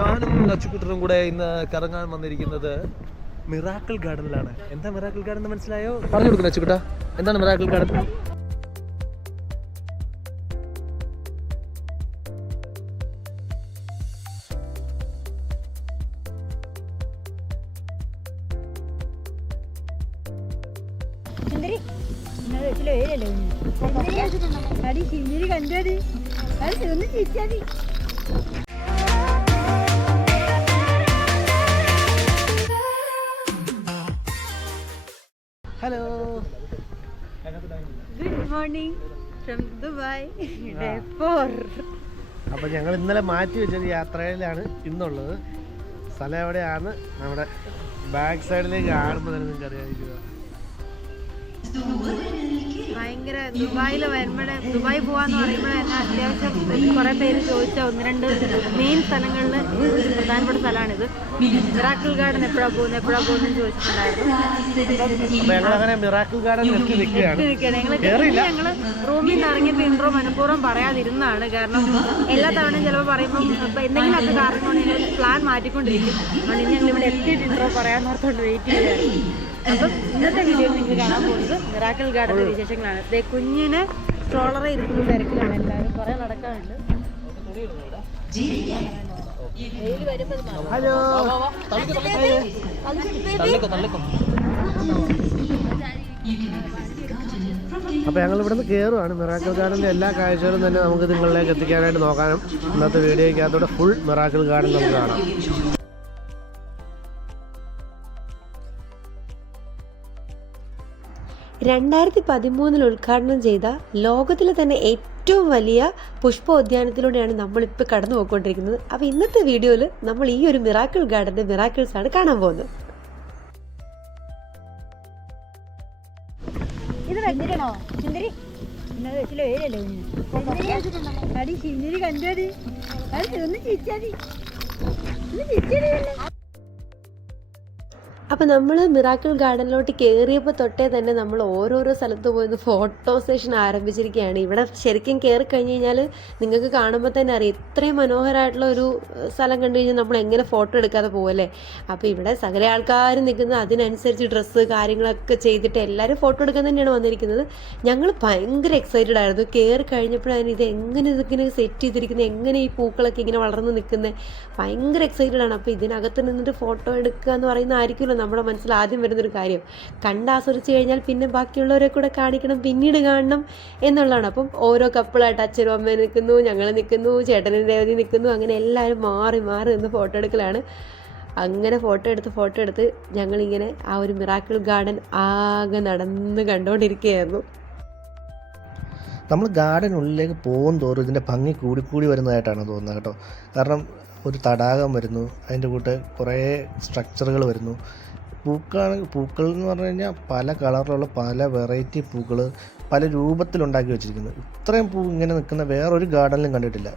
ഞാനും ലച്ചുക്കുട്ടനും കൂടെ ഇന്ന് കറങ്ങാൻ വന്നിരിക്കുന്നത് മിറാക്കിൾ ഗാർഡനിലാണ്. എന്താ മിറാക്കിൾ ഗാർഡൻ എന്ന് മനസ്സിലായോ? പറഞ്ഞു കൊടുക്കും ലച്ചുക്കുട്ട എന്താണ് മിറാക്കിൾ ഗാർഡൻ? കണ്ടത് അത്. ഒന്ന് morning from Dubai day four അപ്പോൾ ഞങ്ങൾ ഇന്നലെ മാറ്റി വെച്ചൊരു യാത്രയിലാണ് ഇന്നുള്ളത്. സ്ഥലം എവിടെയാണ്? നമ്മുടെ ബാക്ക് സൈഡിലേക്ക് കാണുമ്പോൾ തന്നെ നിങ്ങൾക്ക് അറിയാതിരിക്കുക ഭയങ്കര ദുബായിൽ വരുമ്പോഴേ ദുബായ് പോവാന്ന് പറയുമ്പോൾ തന്നെ അത്യാവശ്യം കുറെ പേര് ചോദിച്ച ഒന്ന് രണ്ട് മെയിൻ സ്ഥലങ്ങളിൽ പ്രധാനപ്പെട്ട സ്ഥലമാണിത്. മിറാക്കിൾ ഗാർഡൻ എപ്പോഴാ പോകുന്നത് എപ്പോഴാ പോകുന്നത് ചോദിച്ചിട്ടുണ്ടായിരുന്നു. ഞങ്ങൾ റൂമിൽ നിന്ന് ഇറങ്ങിയപ്പോൾ ഇൻട്രോ മനഃപൂർവം പറയാതിരുന്നാണ് കാരണം എല്ലാ തവണയും ചിലപ്പോൾ പറയുമ്പോൾ എന്തെങ്കിലും അത് കാരണം കൊണ്ട് ഞങ്ങൾ പ്ലാൻ മാറ്റിക്കൊണ്ടിരിക്കും. അതുകൊണ്ട് ഞങ്ങൾ ഇവിടെ എത്തിയിട്ട് ഇൻട്രോ പറയാന്നോർത്തോണ്ട് വെയിറ്റ് ചെയ്യുകയാണ് അപ്പം ഇന്നത്തെ വീഡിയോയിൽ നിങ്ങൾ കാണാൻ പോകുന്നത് മിറാക്കിൾ ഗാർഡന്റെ വിശേഷങ്ങളാണ്. ദേ കുഞ്ഞിന് സ്ട്രോളറെ ഇരിക്കുന്ന തിരക്കിലാണ് എല്ലാവരും. കുറെ ഇത് മാറും. ഹലോ. അപ്പോൾ ഞങ്ങൾ ഇവിടുന്ന് കയറുവാണ് മിറാക്കിൾ ഗാർഡന്റെ എല്ലാ കാഴ്ചകളും തന്നെ നമുക്ക് നിങ്ങളിലേക്ക് എത്തിക്കാനായിട്ട് നോക്കാനും ഇന്നത്തെ വീഡിയോയ്ക്കകത്തൂടെ ഫുൾ മിറാക്കിൾ ഗാർഡൻ നമുക്ക് കാണാം. രണ്ടായിരത്തി പതിമൂന്നിൽ ഉദ്ഘാടനം ചെയ്ത ലോകത്തിലെ തന്നെ ഏറ്റവും വലിയ പുഷ്പോദ്യാനത്തിലൂടെയാണ് നമ്മളിപ്പോൾ കടന്നു പോയിക്കൊണ്ടിരിക്കുന്നത്. അപ്പോൾ ഇന്നത്തെ വീഡിയോയിൽ നമ്മൾ ഈ ഒരു മിറാക്കിൾ ഗാർഡന്റെ മിറാക്കിൾസ് ആണ് കാണാൻ പോകുന്നത്. ഇത് വെച്ചിരണോ സുന്ദരി? വീട്ടിലെ വേരല്ലേ അടി ചിന്തിരി കണ്ടത് അത്. ഒന്ന് ചിരിച്ചാതി ഒന്ന് ചിരിച്ചത് അപ്പോൾ നമ്മൾ മിറാക്കിൾ ഗാർഡനിലോട്ട് കയറിയപ്പോൾ തൊട്ടേ തന്നെ നമ്മൾ ഓരോരോ സ്ഥലത്ത് പോയി ഫോട്ടോ സെഷൻ ആരംഭിച്ചിരിക്കുകയാണ്. ഇവിടെ ശരിക്കും കയറി കഴിഞ്ഞ് കഴിഞ്ഞാൽ നിങ്ങൾക്ക് കാണുമ്പോൾ തന്നെ അറിയാം ഇത്രയും മനോഹരമായിട്ടുള്ള ഒരു സ്ഥലം കണ്ടു കഴിഞ്ഞാൽ നമ്മൾ എങ്ങനെ ഫോട്ടോ എടുക്കാതെ പോവല്ലേ? അപ്പോൾ ഇവിടെ സകല ആൾക്കാരും നിൽക്കുന്നത് അതിനനുസരിച്ച് ഡ്രസ്സ് കാര്യങ്ങളൊക്കെ ചെയ്തിട്ട് എല്ലാവരും ഫോട്ടോ എടുക്കാൻ തന്നെയാണ് വന്നിരിക്കുന്നത്. ഞങ്ങൾ ഭയങ്കര എക്സൈറ്റഡ് ആയിരുന്നു. കയറി കഴിഞ്ഞപ്പോഴാണ് ഇത് എങ്ങനെ ഇതിങ്ങനെ സെറ്റ് ചെയ്തിരിക്കുന്നത് എങ്ങനെ ഈ പൂക്കളൊക്കെ ഇങ്ങനെ വളർന്ന് നിൽക്കുന്നത് ഭയങ്കര എക്സൈറ്റഡ് ആണ്. അപ്പോൾ ഇതിനകത്ത് നിന്നിട്ട് ഫോട്ടോ എടുക്കുക എന്ന് പറയുന്ന ആയിരിക്കുമല്ലോ നമ്മുടെ മനസ്സിൽ ആദ്യം വരുന്നൊരു കാര്യം. കണ്ടാസ്വദിച്ച് കഴിഞ്ഞാൽ പിന്നെ ബാക്കിയുള്ളവരെ കൂടെ കാണിക്കണം പിന്നീട് കാണണം എന്നുള്ളതാണ്. അപ്പം ഓരോ കപ്പിളായിട്ട് അച്ഛനും അമ്മയും നിൽക്കുന്നു ഞങ്ങൾ നിൽക്കുന്നു ചേട്ടനും രേവതി നിൽക്കുന്നു അങ്ങനെ എല്ലാവരും മാറി മാറി നിന്ന് ഫോട്ടോ എടുക്കലാണ്. അങ്ങനെ ഫോട്ടോ എടുത്ത് ഫോട്ടോ എടുത്ത് ഞങ്ങളിങ്ങനെ ആ ഒരു മിറാക്കിൾ ഗാർഡൻ ആകെ നടന്ന് കണ്ടുകൊണ്ടിരിക്കുകയായിരുന്നു നമ്മൾ ഗാർഡനുള്ളിലേക്ക് പോകും തോറും ഇതിന്റെ ഭംഗി കൂടിക്കൂടി വരുന്നതായിട്ടാണ് തോന്നുന്നത് കേട്ടോ. കാരണം ഒരു തടാകം വരുന്നു. അതിന്റെ കൂട്ട് കുറേ സ്ട്രക്ചറുകൾ വരുന്നു. പൂക്കളാണ് പൂക്കൾ എന്ന് പറഞ്ഞു കഴിഞ്ഞാൽ പല കളറിലുള്ള പല വെറൈറ്റി പൂക്കൾ പല രൂപത്തിലുണ്ടാക്കി വെച്ചിരിക്കുന്നു. ഇത്രയും പൂ ഇങ്ങനെ നിൽക്കുന്ന വേറൊരു ഗാർഡനിലും കണ്ടിട്ടില്ല.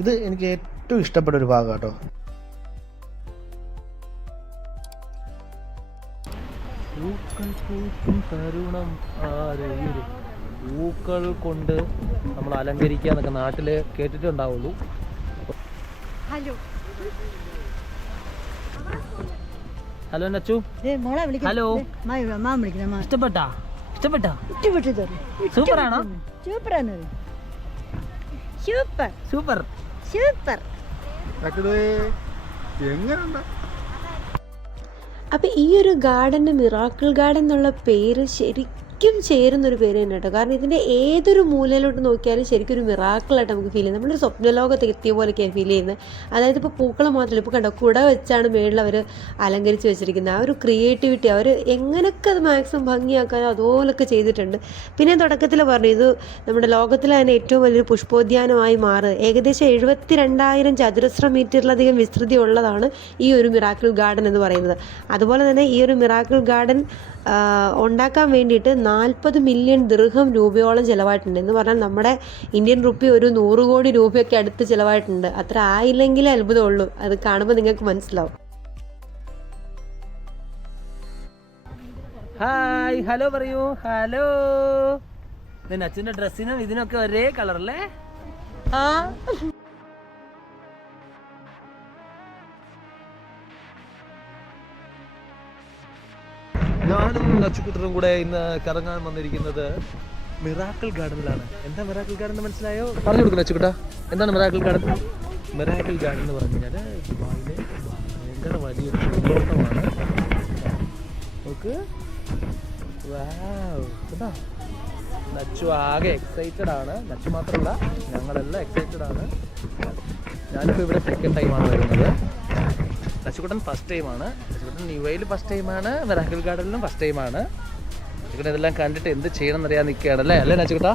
ഇത് എനിക്ക് ഏറ്റവും ഇഷ്ടപ്പെട്ട ഒരു ഭാഗം കേട്ടോ. പൂക്കൾ കൊണ്ട് നമ്മൾ അലങ്കരിക്കുക എന്നൊക്കെ നാട്ടിൽ കേട്ടിട്ടുണ്ടാവുള്ളൂ. ഹലോ. ഹലോ നച്ചു. മോളെ വിളിക്കാം. ഹലോ. മാ വിളിക്കണം മാ ഇഷ്ടപ്പെട്ടാ? ഇഷ്ടപ്പെട്ടാ? ഇഷ്ടപ്പെട്ടത് സൂപ്പറാണോ? സൂപ്പറാണ് സൂപ്പർ. സൂപ്പർ. സൂപ്പർ. അപ്പം ഈ ഒരു ഗാർഡന് മിറാക്കിൾ ഗാർഡൻ എന്നുള്ള പേര് ശരിക്കും ചേരുന്ന ഒരു പേര് തന്നെ കേട്ടോ കാരണം ഇതിന്റെ ഏതൊരു മൂലയിലോട്ട് നോക്കിയാലും ശരിക്കും ഒരു മിറാക്കിളായിട്ട് നമുക്ക് ഫീൽ ചെയ്യുന്നത് നമ്മളൊരു സ്വപ്നലോകത്ത് എത്തിയ പോലെയൊക്കെയാണ് ഫീൽ ചെയ്യുന്നത്. അതായത് ഇപ്പോൾ പൂക്കൾ മാത്രമല്ല ഇപ്പോൾ കണ്ടോ കുട വെച്ചാണ് മേളിൽ അവർ അലങ്കരിച്ച് വെച്ചിരിക്കുന്നത്. ആ ഒരു ക്രിയേറ്റിവിറ്റി അവർ എങ്ങനെയൊക്കെ അത് മാക്സിമം ഭംഗിയാക്കാനോ അതുപോലൊക്കെ ചെയ്തിട്ടുണ്ട്. പിന്നെ തുടക്കത്തിൽ പറഞ്ഞു ഇത് നമ്മുടെ ലോകത്തിലെ തന്നെ ഏറ്റവും വലിയൊരു പുഷ്പോദ്യാനമായി മാറുക ഏകദേശം എഴുപത്തി രണ്ടായിരം ചതുരശ്ര മീറ്ററിലധികം വിസ്തൃതി ഉള്ളതാണ് ഈ ഒരു മിറാക്കിൾ ഗാർഡൻ എന്ന് പറയുന്നത്. അതുപോലെ തന്നെ ഈ ഒരു മിറാക്കിൾ ഗാർഡൻ ഉണ്ടാക്കാൻ വേണ്ടിയിട്ട് നാൽപ്പത് മില്യൺ ദീർഘം രൂപയോളം ചിലവായിട്ടുണ്ട്. എന്ന് പറഞ്ഞാൽ നമ്മുടെ ഇന്ത്യൻ റുപ്പി ഒരു നൂറ് കോടി രൂപയൊക്കെ അടുത്ത് ചിലവായിട്ടുണ്ട്. അത്ര ആയില്ലെങ്കിലേ അത്ഭുതമുള്ളൂ. അത് കാണുമ്പോൾ നിങ്ങൾക്ക് മനസ്സിലാവും. ഹായ് ഹലോ പറയൂ. ഹലോ നിന്റെ അച്ഛന്റെ ഡ്രസ്സിനും ഇതിനൊക്കെ ഒരേ കളറല്ലേ ആ. ഞാനും നച്ചുക്കുട്ടനും കൂടെ ഇന്ന് കറങ്ങാൻ വന്നിരിക്കുന്നത് മിറാക്കിൾ ഗാർഡനിലാണ്. എന്താ മിറാക്കിൾ ഗാർഡൻ എന്ന് മനസ്സിലായോ? പറഞ്ഞു കൊടുക്കും നച്ചുക്കുട്ട. എന്താണ് മിറാക്കിൾ ഗാർഡൻ? മിറാക്കിൾ ഗാർഡൻ എന്ന് പറഞ്ഞു കഴിഞ്ഞാൽ ഭയങ്കര വലിയൊരു നോക്ക്. കേട്ടോ നച്ചു ആകെ എക്സൈറ്റഡ് ആണ്. നച്ചു മാത്രമല്ല ഞങ്ങളെല്ലാം എക്സൈറ്റഡ് ആണ്. ഞാനിപ്പോൾ ഇവിടെ സെക്കൻഡ് ടൈമാണ് വരുന്നത്. നച്ചുകുട്ടൻ ഫസ്റ്റ് ടൈമാണ് ന്യൂവയിൽ ഫസ്റ്റ് ടൈമാണ് മെറാക്കിൾ ഗാർഡനിലും ഫസ്റ്റ് ടൈമാണ് ഇവിടെ ഇതെല്ലാം കണ്ടിട്ട് എന്ത് ചെയ്യണം എന്നറിയാൻ നിൽക്കുകയാണ് അല്ലേ? അല്ലേ നച്ചുകുട്ട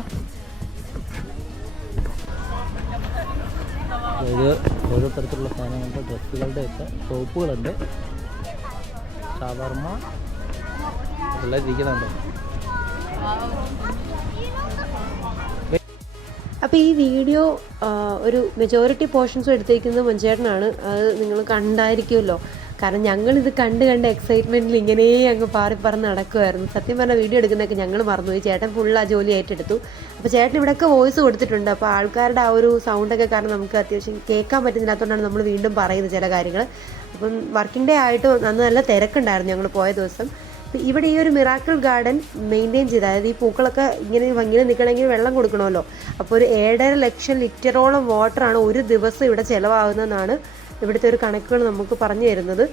ഓരോ തരത്തിലുള്ള സാധനങ്ങളുടെ ഡ്രസ്സുകളുടെ ഒക്കെ ഷോപ്പുകളുണ്ട് ഷവർമ്മ എല്ലാം ഇരിക്കുന്നുണ്ട്. അപ്പോൾ ഈ വീഡിയോ ഒരു മെജോറിറ്റി പോർഷൻസും എടുത്തേക്കുന്നത് മഞ്ചേട്ടനാണ്. അത് നിങ്ങൾ കണ്ടായിരിക്കുമല്ലോ. കാരണം ഞങ്ങൾ ഇത് കണ്ട് കണ്ട് എക്സൈറ്റ്മെന്റിൽ ഇങ്ങനെ അങ്ങ് പാറി പറന്ന് നടക്കുമായിരുന്നു സത്യം പറഞ്ഞാൽ വീഡിയോ എടുക്കുന്നതൊക്കെ ഞങ്ങൾ മറന്നുപോയി. ചേട്ടൻ ഫുൾ ആ ജോലി ഏറ്റെടുത്തു. അപ്പോൾ ചേട്ടൻ ഇവിടെയൊക്കെ വോയിസ് കൊടുത്തിട്ടുണ്ട്. അപ്പോൾ ആൾക്കാരുടെ ആ ഒരു സൗണ്ടൊക്കെ കാരണം നമുക്ക് അത്യാവശ്യം കേൾക്കാൻ പറ്റുന്നില്ലാത്തതുകൊണ്ടാണ് നമ്മൾ വീണ്ടും പറയുന്നത് ചില കാര്യങ്ങൾ അപ്പം വർക്കിംഗ് ഡേ ആയിട്ട് അന്ന് നല്ല തിരക്കുണ്ടായിരുന്നു ഞങ്ങൾ പോയ ദിവസം. ഇവിടെ ഈ ഒരു മിറാക്കിൾ ഗാർഡൻ മെയിന്റെയിൻ ചെയ്ത് അതായത് ഈ പൂക്കളൊക്കെ ഇങ്ങനെ ഭംഗിയിൽ നിൽക്കണമെങ്കിൽ വെള്ളം കൊടുക്കണമല്ലോ. അപ്പോൾ ഒരു ഏഴര ലക്ഷം ലിറ്ററോളം വാട്ടറാണ് ഒരു ദിവസം ഇവിടെ ചിലവാകുന്നതെന്നാണ് ഇവിടുത്തെ ഒരു കണക്കുകൾ നമുക്ക് പറഞ്ഞു തരുന്നത്.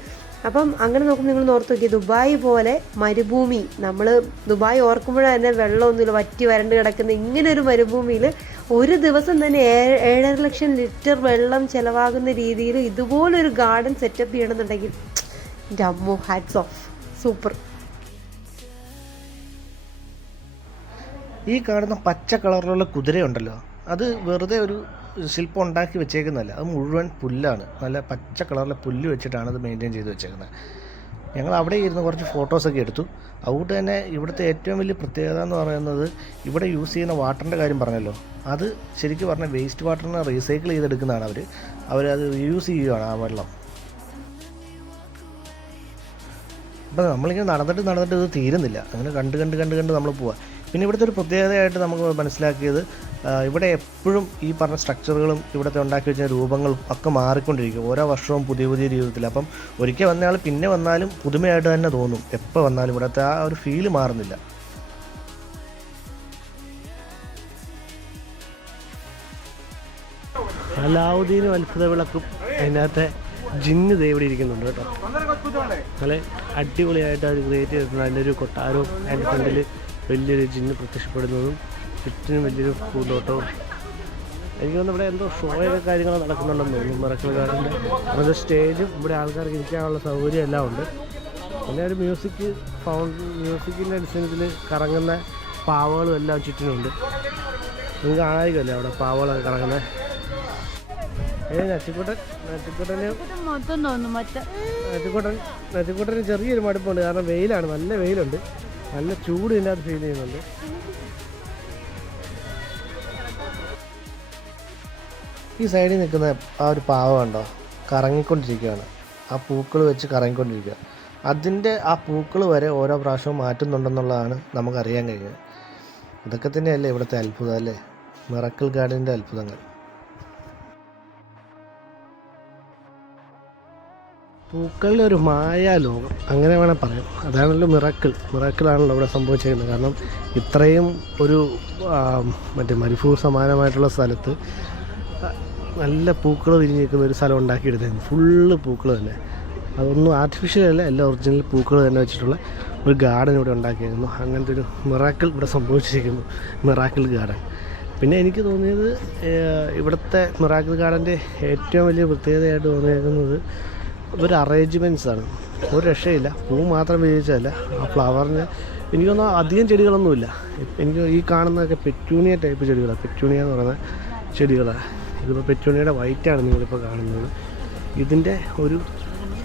അപ്പം അങ്ങനെ നോക്കുമ്പോൾ നിങ്ങൾ ഓർത്ത് നോക്കി ദുബായ് പോലെ മരുഭൂമി നമ്മൾ ദുബായ് ഓർക്കുമ്പോഴേ തന്നെ വെള്ളമൊന്നുമില്ല വറ്റി വരണ്ട് കിടക്കുന്ന ഇങ്ങനെ ഒരു മരുഭൂമിയിൽ ഒരു ദിവസം തന്നെ ഏ- ഏഴര ലക്ഷം ലിറ്റർ വെള്ളം ചിലവാകുന്ന രീതിയിൽ ഇതുപോലൊരു ഗാർഡൻ സെറ്റപ്പ് ചെയ്യണമെന്നുണ്ടെങ്കിൽ ജമ്മു ഹാറ്റ്സ് ഓഫ് സൂപ്പർ. ഈ കാണുന്ന പച്ച കളറിലുള്ള കുതിരയുണ്ടല്ലോ അത് വെറുതെ ഒരു ശില്പം ഉണ്ടാക്കി വെച്ചേക്കുന്നതല്ല. അത് മുഴുവൻ പുല്ലാണ്. നല്ല പച്ച കളറിലെ പുല്ല് വെച്ചിട്ടാണ് അത് മെയിന്റെയിൻ ചെയ്ത് വെച്ചേക്കുന്നത്. ഞങ്ങൾ അവിടെ ഇരുന്ന് കുറച്ച് ഫോട്ടോസൊക്കെ എടുത്തു. അതുകൊണ്ട് തന്നെ ഇവിടുത്തെ ഏറ്റവും വലിയ പ്രത്യേകത എന്ന് പറയുന്നത് ഇവിടെ യൂസ് ചെയ്യുന്ന വാട്ടറിന്റെ കാര്യം പറഞ്ഞല്ലോ. അത് ശരിക്കും പറഞ്ഞാൽ വേസ്റ്റ് വാട്ടറിനെ റീസൈക്കിൾ ചെയ്തെടുക്കുന്നതാണ് അവർ അവരത് യൂസ് ചെയ്യുകയാണ് ആ വെള്ളം. അപ്പോൾ നമ്മളിങ്ങനെ നടന്നിട്ട് നടന്നിട്ട് ഇത് തീരുന്നില്ല. അങ്ങനെ കണ്ട് കണ്ട് കണ്ട് കണ്ട് നമ്മൾ പോവാം. പിന്നെ ഇവിടുത്തെ ഒരു പ്രത്യേകതയായിട്ട് നമുക്ക് മനസ്സിലാക്കിയത് ഇവിടെ എപ്പോഴും ഈ പറഞ്ഞ സ്ട്രക്ചറുകളും ഇവിടുത്തെ ഉണ്ടാക്കി വെച്ച രൂപങ്ങളും ഒക്കെ മാറിക്കൊണ്ടിരിക്കും. ഓരോ വർഷവും പുതിയ പുതിയ രീതിയിൽ. അപ്പം ഒരിക്കൽ വന്നയാൾ പിന്നെ വന്നാലും പുതുമയായിട്ട് തന്നെ തോന്നും. എപ്പോൾ വന്നാലും ഇവിടുത്തെ ആ ഒരു ഫീൽ മാറുന്നില്ല. അലാവുദ്ദീനും അത്ഭുത വിളക്കും അതിനകത്തെ ജിന്ന് ദേവിടെ ഇരിക്കുന്നുണ്ട് കേട്ടോ. നല്ല അടിപൊളിയായിട്ട് അവർ ക്രിയേറ്റ് ചെയ്തിട്ടുണ്ട്. അതിന്റെ ഒരു കൊട്ടാരവും അതിന്റെ ഫ്രണ്ടിൽ വലിയൊരു ജിന്ന് പ്രത്യക്ഷപ്പെടുന്നതും ചുറ്റിനും വലിയൊരു പൂന്തോട്ടവും എനിക്ക് തോന്നുന്നു ഇവിടെ എന്തോ ഷോയൊക്കെ കാര്യങ്ങൾ നടക്കുന്നുണ്ടെന്ന് തോന്നുന്നു മറക്കൽ ഗാർഡന്റെ അതായത് സ്റ്റേജും ഇവിടെ ആൾക്കാർക്ക് ഇരിക്കാനുള്ള സൗകര്യം എല്ലാം ഉണ്ട്. പിന്നെ ഒരു മ്യൂസിക് ഫൗണ്ട് മ്യൂസിക്കിന്റെ അടിസ്ഥാനത്തിൽ കറങ്ങുന്ന പാവകളും എല്ലാം ചുറ്റിനുണ്ട്. നിങ്ങൾക്ക് കാണാതിരിക്കുമല്ലേ അവിടെ പാവകളൊക്കെ കറങ്ങുന്നത് ഏ നച്ചിക്കുട്ടൻ നച്ചിക്കുട്ടന് നച്ചിക്കുട്ടൻ നച്ചിക്കുട്ടന് ചെറിയൊരു മടുപ്പുണ്ട്. കാരണം വെയിലാണ് നല്ല വെയിലുണ്ട്. നല്ല ചൂട് ഇതിന്റെ അകത്ത് ഫീൽ ചെയ്യുന്നുണ്ട്. ഈ സൈഡിൽ നിൽക്കുന്ന ആ ഒരു പാവ കണ്ടോ? കറങ്ങിക്കൊണ്ടിരിക്കുകയാണ്. ആ പൂക്കൾ വെച്ച് കറങ്ങിക്കൊണ്ടിരിക്കുക. അതിന്റെ ആ പൂക്കൾ വരെ ഓരോ പ്രാവശ്യവും മാറ്റുന്നുണ്ടെന്നുള്ളതാണ് നമുക്കറിയാൻ കഴിഞ്ഞത് ഇതൊക്കെ തന്നെയല്ലേ ഇവിടുത്തെ അത്ഭുതം അല്ലേ? മിറക്കിൾ ഗാർഡന്റെ അത്ഭുതങ്ങൾ. പൂക്കളുടെ ഒരു മായ ലോകം അങ്ങനെ വേണം പറയാം. അതാണല്ലോ മിറക്കിൾ. മിറക്കിളാണല്ലോ ഇവിടെ സംഭവിച്ചിരിക്കുന്നത്. കാരണം ഇത്രയും ഒരു മറ്റേ മരുഭൂ സമാനമായിട്ടുള്ള സ്ഥലത്ത് നല്ല പൂക്കൾ വിരിഞ്ഞ് നിൽക്കുന്ന ഒരു സ്ഥലം ഉണ്ടാക്കിയെടുത്തായിരുന്നു ഫുള്ള് പൂക്കൾ തന്നെ. അതൊന്നും ആർട്ടിഫിഷ്യൽ അല്ല എല്ലാ ഒറിജിനൽ പൂക്കൾ തന്നെ വെച്ചിട്ടുള്ള ഒരു ഗാർഡൻ ഇവിടെ ഉണ്ടാക്കിയിരുന്നു അങ്ങനത്തെ ഒരു മിറാക്കിൾ ഇവിടെ സംഭവിച്ചിരിക്കുന്നു. മിറാക്കിൾ ഗാർഡൻ പിന്നെ എനിക്ക് തോന്നിയത് ഇവിടുത്തെ മിറാക്കിൾ ഗാർഡന്റെ ഏറ്റവും വലിയ പ്രത്യേകതയായിട്ട് തോന്നിയേക്കുന്നത് ഒരു അറേഞ്ച്മെന്റ്സ് ആണ്. ഒരു രക്ഷയില്ല. പൂ മാത്രം വിജയിച്ചതല്ല ആ ഫ്ലവറിന് എനിക്കൊന്നും അധികം ചെടികളൊന്നുമില്ല. എനിക്ക് ഈ കാണുന്നതൊക്കെ പെറ്റൂണിയ ടൈപ്പ് ചെടികളാണ് പെറ്റൂണിയ എന്ന് പറയുന്ന ചെടികളാണ് ഇതിപ്പോൾ പെറ്റൂണിയുടെ വൈറ്റാണ് നിങ്ങളിപ്പോൾ കാണുന്നത്. ഇതിന്റെ ഒരു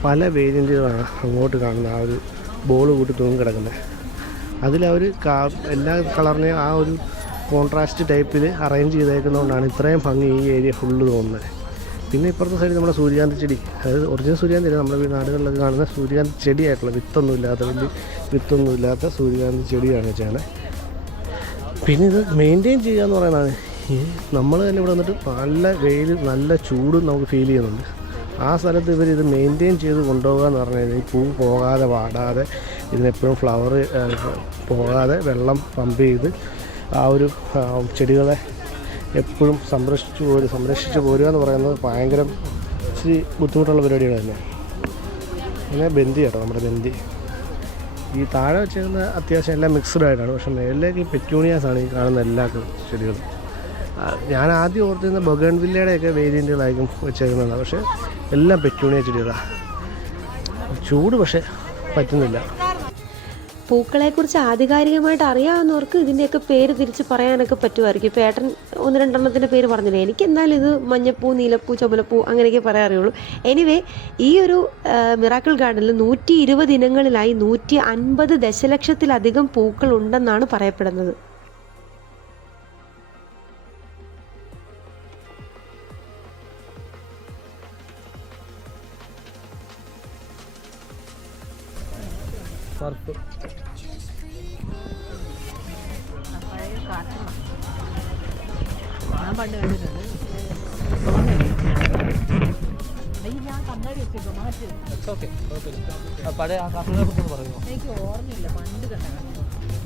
പല വേരിയന്റുകളാണ് അങ്ങോട്ട് കാണുന്നത്. ആ ഒരു ബോൾ കൂട്ടി തൂങ്ങി കിടക്കുന്നത് അതിലവർ എല്ലാ കളറിനെയും ആ ഒരു കോൺട്രാസ്റ്റ് ടൈപ്പിൽ അറേഞ്ച് ചെയ്തേക്കുന്നതുകൊണ്ടാണ് ഇത്രയും ഭംഗി ഈ ഏരിയ ഫുള്ള് തോന്നുന്നത് പിന്നെ ഇപ്പുറത്തെ സൈഡിൽ നമ്മുടെ സൂര്യകാന്തി ചെടി. അതായത് ഒറിജിനൽ സൂര്യകാന്തി അല്ല നമ്മുടെ നാടുകളിലൊക്കെ കാണുന്ന സൂര്യകാന്തി ചെടിയായിട്ടുള്ള വിത്തൊന്നും ഇല്ലാത്ത വലിയ വിത്തൊന്നും ഇല്ലാത്ത സൂര്യകാന്തി ചെടിയാണ് വെച്ചാണ് പിന്നെ ഇത് മെയിന്റെയിൻ ചെയ്യുക എന്ന് പറയുന്നതാണ്. നമ്മൾ തന്നെ ഇവിടെ വന്നിട്ട് നല്ല വെയിൽ നല്ല ചൂടും നമുക്ക് ഫീൽ ചെയ്യുന്നുണ്ട്. ആ സ്ഥലത്ത് ഇവർ ഇത് മെയിന്റെയിൻ ചെയ്ത് കൊണ്ടുപോകുക എന്ന് പറഞ്ഞു കഴിഞ്ഞാൽ ഈ പൂ പോകാതെ വാടാതെ ഇതിനെപ്പോഴും ഫ്ലവർ പോകാതെ വെള്ളം പമ്പ് ചെയ്ത് ആ ഒരു ചെടികളെ എപ്പോഴും സംരക്ഷിച്ചു പോരുക സംരക്ഷിച്ച് പോരുക എന്ന് പറയുന്നത് ഭയങ്കര ഇച്ചിരി ബുദ്ധിമുട്ടുള്ള പരിപാടികൾ തന്നെ പിന്നെ ബന്ദി കേട്ടോ നമ്മുടെ ബന്ദി ഈ താഴെ വെച്ചിരുന്ന അത്യാവശ്യം എല്ലാം മിക്സ്ഡ് ആയിട്ടാണ്. പക്ഷേ മേലിലേക്ക് പെറ്റൂണിയാസാണ് ഈ കാണുന്ന എല്ലാ ചെടികളും. ഞാൻ ആദ്യം ഓർത്തിരുന്ന ബൊഗൺ വില്ലയുടെയൊക്കെ വേരിയന്റുകളായിരിക്കും വെച്ചേക്കുന്നത്. പക്ഷേ എല്ലാം പെറ്റൂണിയ ചെടികളാണ് ചൂട് പക്ഷേ പറ്റുന്നില്ല. പൂക്കളെക്കുറിച്ച് ആധികാരികമായിട്ട് അറിയാവുന്നവർക്ക് ഇതിന്റെയൊക്കെ പേര് തിരിച്ച് പറയാനൊക്കെ പറ്റുമായിരിക്കും. ഇപ്പോൾ ഏട്ടൻ ഒന്ന് രണ്ടെണ്ണത്തിന്റെ പേര് പറഞ്ഞില്ല? എനിക്ക് എന്തായാലും ഇത് മഞ്ഞപ്പൂ നീലപ്പൂ ചുമലപ്പൂ അങ്ങനെയൊക്കെ പറയാറിയുള്ളൂ. എനിവേ ഈ ഒരു മിറാക്കിൾ ഗാർഡനിൽ നൂറ്റി ഇരുപത് ഇനങ്ങളിലായി നൂറ്റി അൻപത് ദശലക്ഷത്തിലധികം പൂക്കൾ ഉണ്ടെന്നാണ് പറയപ്പെടുന്നത്.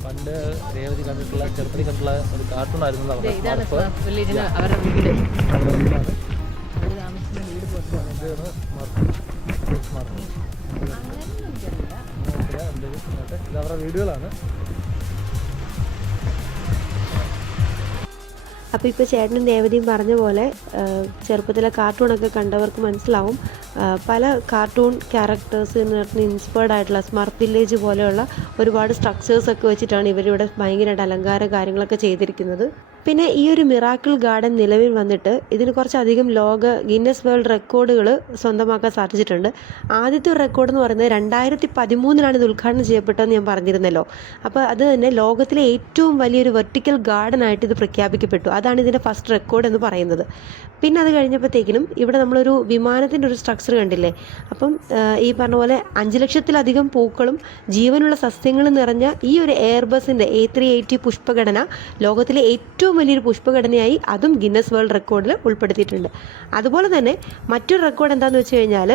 പണ്ട് രേവതി കണ്ടിട്ടുള്ള ചെറുപ്പത്തിൽ കണ്ടിട്ടുള്ള ഒരു കാർട്ടൂൺ ആയിരുന്നു അവരുടെ വീട്. ഇത് അവരുടെ വീടുകളാണ്. അപ്പോൾ ഇപ്പോൾ ചേട്ടനും ദേവതയും പറഞ്ഞ പോലെ ചെറുപ്പത്തിലെ കാർട്ടൂണൊക്കെ കണ്ടവർക്ക് മനസ്സിലാവും. പല കാർട്ടൂൺ ക്യാരക്ടേഴ്സ് ക്യാരക്ടേഴ്സിന് ഇൻസ്പയർഡ് ആയിട്ടുള്ള സ്മാർട്ട് വില്ലേജ് പോലെയുള്ള ഒരുപാട് സ്ട്രക്ചേഴ്സ് ഒക്കെ വെച്ചിട്ടാണ് ഇവരിവിടെ ഭയങ്കരമായിട്ട് അലങ്കാര കാര്യങ്ങളൊക്കെ ചെയ്തിരിക്കുന്നത്. പിന്നെ ഈ ഒരു മിറാക്കിൾ ഗാർഡൻ നിലവിൽ വന്നിട്ട് ഇതിന് കുറച്ചധികം ലോക ഗിന്നസ് വേൾഡ് റെക്കോർഡുകൾ സ്വന്തമാക്കാൻ സാധിച്ചിട്ടുണ്ട്. ആദ്യത്തെ റെക്കോർഡ് എന്ന് പറയുന്നത് രണ്ടായിരത്തി പതിമൂന്നിലാണ് ഇത് ഉദ്ഘാടനം ചെയ്യപ്പെട്ടതെന്ന് ഞാൻ പറഞ്ഞിരുന്നല്ലോ. അപ്പോൾ അത് തന്നെ ലോകത്തിലെ ഏറ്റവും വലിയൊരു വെർട്ടിക്കൽ ഗാർഡൻ ആയിട്ട് ഇത് പ്രഖ്യാപിക്കപ്പെട്ടു. അതാണ് ഇതിന്റെ ഫസ്റ്റ് റെക്കോർഡ് എന്ന് പറയുന്നത്. പിന്നെ അത് കഴിഞ്ഞപ്പോഴത്തേക്കിനും ഇവിടെ നമ്മളൊരു വിമാനത്തിന്റെ ഒരു സ്ട്രക്ചർ കണ്ടില്ലേ? അപ്പം ഈ പറഞ്ഞ പോലെ അഞ്ച് ലക്ഷത്തിലധികം പൂക്കളും ജീവനുള്ള സസ്യങ്ങളും നിറഞ്ഞ ഈ ഒരു എയർബസിന്റെ എ ത്രീ എയ്റ്റി പുഷ്പഘടന ലോകത്തിലെ ഏറ്റവും വലിയൊരു പുഷ്പഘടനയായി അതും ഗിന്നസ് വേൾഡ് റെക്കോർഡിൽ ഉൾപ്പെടുത്തിയിട്ടുണ്ട്. അതുപോലെ തന്നെ മറ്റൊരു റെക്കോർഡ് എന്താണെന്ന് വെച്ച് കഴിഞ്ഞാൽ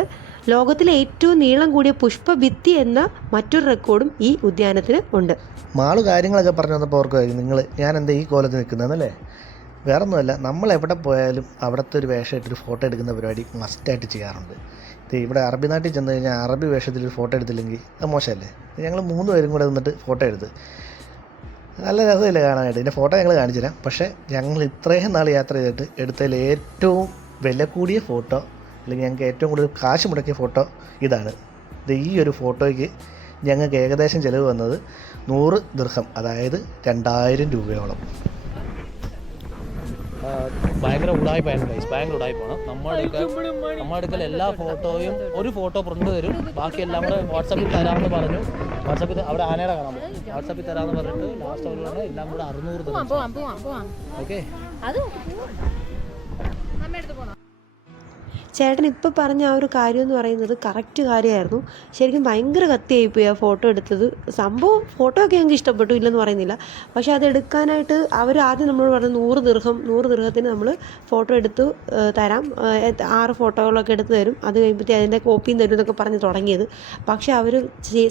ലോകത്തിലെ ഏറ്റവും നീളം കൂടിയ പുഷ്പഭിത്തി എന്ന മറ്റൊരു റെക്കോർഡും ഈ ഉദ്യാനത്തിന് ഉണ്ട്. മാൾ കാര്യങ്ങളൊക്കെ പറഞ്ഞു വന്നപ്പോൾ ഓർക്കുമായിരുന്നു നിങ്ങൾ ഞാൻ എന്താ ഈ കോലത്ത് നിൽക്കുന്നതല്ലേ? വേറെ ഒന്നുമല്ല നമ്മൾ എവിടെ പോയാലും അവിടുത്തെ ഒരു വേഷം ഇട്ടൊരു ഫോട്ടോ എടുക്കുന്ന പരിപാടി മസ്റ്റായിട്ട് ചെയ്യാറുണ്ട്. ഇത് ഇവിടെ അറബി നാട്ടിൽ ചെന്ന് കഴിഞ്ഞാൽ അറബി വേഷത്തിൽ ഒരു ഫോട്ടോ എടുത്തില്ലെങ്കിൽ അത് മോശമല്ലേ? ഞങ്ങൾ മൂന്ന് പേരും കൂടെ നിന്നിട്ട് ഫോട്ടോ എടുത്ത്. നല്ല രസമില്ല കാണാനായിട്ട്. ഇതിന്റെ ഫോട്ടോ ഞങ്ങൾ കാണിച്ചു തരാം പക്ഷേ ഞങ്ങൾ ഇത്രയും നാൾ യാത്ര ചെയ്തിട്ട് എടുത്തതിൽ ഏറ്റവും വില കൂടിയ ഫോട്ടോ അല്ലെങ്കിൽ ഞങ്ങൾക്ക് ഏറ്റവും കൂടുതൽ കാശ് മുടക്കിയ ഫോട്ടോ ഇതാണ്. ഇത് ഈ ഒരു ഫോട്ടോയ്ക്ക് ഞങ്ങൾക്ക് ഏകദേശം ചിലവ് വന്നത് നൂറ് ദീർഘം അതായത് രണ്ടായിരം രൂപയോളം. ഭയങ്കര ഉടായ്പായിരുന്നു ഗൈസ് ഭയങ്കര ഉടായ്പാണ് നമ്മുടെ നമ്മുടെ അടുക്കൽ എല്ലാ ഫോട്ടോയും ഒരു ഫോട്ടോ പ്രിന്റ് തരും. ബാക്കി എല്ലാം കൂടെ വാട്സാപ്പിൽ തരാമെന്ന് പറഞ്ഞു. വാട്സാപ്പിൽ അവിടെ ആനയുടെ കാണാൻ പറ്റും. വാട്സാപ്പിൽ തരാമെന്ന് പറഞ്ഞിട്ട് ലാസ്റ്റ് അവർ പറഞ്ഞു എല്ലാം കൂടെ അറുന്നൂറ് പോവാം ഓക്കെ പോണം. ചേട്ടൻ ഇപ്പോൾ പറഞ്ഞ ആ ഒരു കാര്യം എന്ന് പറയുന്നത് കറക്റ്റ് കാര്യമായിരുന്നു. ശരിക്കും ഭയങ്കര കത്തിയായിപ്പോയി ആ ഫോട്ടോ എടുത്തത്. സംഭവം ഫോട്ടോ ഒക്കെ ഞങ്ങൾക്ക് ഇഷ്ടപ്പെട്ടു ഇല്ലെന്ന് പറയുന്നില്ല. പക്ഷേ അത് എടുക്കാനായിട്ട് അവർ ആദ്യം നമ്മൾ പറഞ്ഞു നൂറ് ദീർഘം നൂറ് ദീർഘത്തിന് നമ്മൾ ഫോട്ടോ എടുത്ത് തരാം. ആറ് ഫോട്ടോകളൊക്കെ എടുത്ത് തരും. അത് കഴിയുമ്പോഴത്തേ അതിന്റെ കോപ്പിയും തരും എന്നൊക്കെ പറഞ്ഞ് തുടങ്ങിയത്. പക്ഷേ അവർ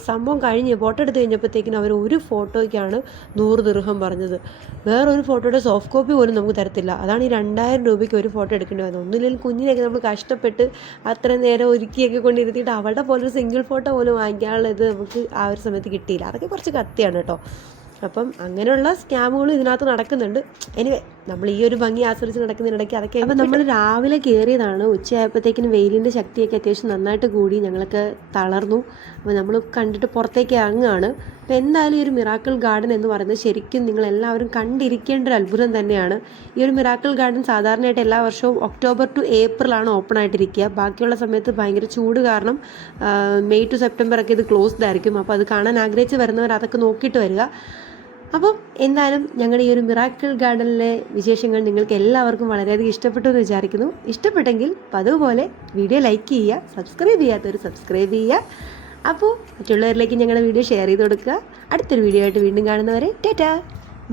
സംഭവം കഴിഞ്ഞ് ഫോട്ടോ എടുത്ത് കഴിഞ്ഞപ്പോഴത്തേക്കിനും അവർ ഒരു ഫോട്ടോയ്ക്കാണ് നൂറ് ദീർഘം പറഞ്ഞത്. വേറൊരു ഫോട്ടോയുടെ സോഫ്റ്റ് കോപ്പി പോലും നമുക്ക് തരത്തില്ല. അതാണ് ഈ രണ്ടായിരം രൂപയ്ക്ക് ഒരു ഫോട്ടോ എടുക്കേണ്ടി വന്നത്. ഒന്നുമില്ലെങ്കിൽ കുഞ്ഞിനെയൊക്കെ നമ്മൾ കഷ്ടപ്പെട്ട് അത്ര നേരം ഒരുക്കിയൊക്കെ കൊണ്ടിരുത്തിയിട്ട് അവളുടെ പോലൊരു സിംഗിൾ ഫോട്ടോ പോലും വാങ്ങിക്കാനുള്ളത് നമുക്ക് ആ ഒരു സമയത്ത് കിട്ടിയില്ല. അതൊക്കെ കുറച്ച് കത്തിയാണ് കേട്ടോ. അപ്പം അങ്ങനെയുള്ള സ്കാമുകളും ഇതിനകത്ത് നടക്കുന്നുണ്ട്. എനിവേ നമ്മൾ ഈ ഒരു ഭംഗി ആസ്വദിച്ച് നടക്കുന്നതിനിടയ്ക്ക് അതൊക്കെ അപ്പം നമ്മൾ രാവിലെ കയറിയതാണ് ഉച്ചയായപ്പോഴത്തേക്കിനും വെയിലിന്റെ ശക്തിയൊക്കെ അത്യാവശ്യം നന്നായിട്ട് കൂടി ഞങ്ങളൊക്കെ തളർന്നു. അപ്പോൾ നമ്മൾ കണ്ടിട്ട് പുറത്തേക്ക് ഇറങ്ങുകയാണ് അപ്പോൾ എന്തായാലും ഈ ഒരു മിറാക്കിൾ ഗാർഡൻ എന്ന് പറയുന്നത് ശരിക്കും നിങ്ങൾ എല്ലാവരും കണ്ടിരിക്കേണ്ട ഒരു അത്ഭുതം തന്നെയാണ്. ഈ ഒരു മിറാക്കിൾ ഗാർഡൻ സാധാരണയായിട്ട് എല്ലാ വർഷവും ഒക്ടോബർ ടു ഏപ്രിലാണ് ഓപ്പൺ ആയിട്ടിരിക്കുക. ബാക്കിയുള്ള സമയത്ത് ഭയങ്കര ചൂട് കാരണം മെയ് ടു സെപ്റ്റംബർ ഒക്കെ ഇത് ക്ലോസ്ഡ് ആയിരിക്കും. അപ്പോൾ അത് കാണാൻ ആഗ്രഹിച്ച് വരുന്നവർ അതൊക്കെ നോക്കിയിട്ട് വരിക. അപ്പം എന്തായാലും ഞങ്ങളുടെ ഈ ഒരു മിറാക്കിൾ ഗാർഡനിലെ വിശേഷങ്ങൾ നിങ്ങൾക്ക് എല്ലാവർക്കും വളരെയധികം ഇഷ്ടപ്പെട്ടു എന്ന് വിചാരിക്കുന്നു. ഇഷ്ടപ്പെട്ടെങ്കിൽ പതിവുപോലെ വീഡിയോ ലൈക്ക് ചെയ്യുക സബ്സ്ക്രൈബ് ചെയ്യാത്തവർ സബ്സ്ക്രൈബ് ചെയ്യുക. അപ്പോൾ മറ്റുള്ളവരിലേക്ക് ഞങ്ങളുടെ വീഡിയോ ഷെയർ ചെയ്ത് കൊടുക്കുക. അടുത്തൊരു വീഡിയോ ആയിട്ട് വീണ്ടും കാണുന്നവരെ ടാറ്റാ.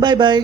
Bye bye.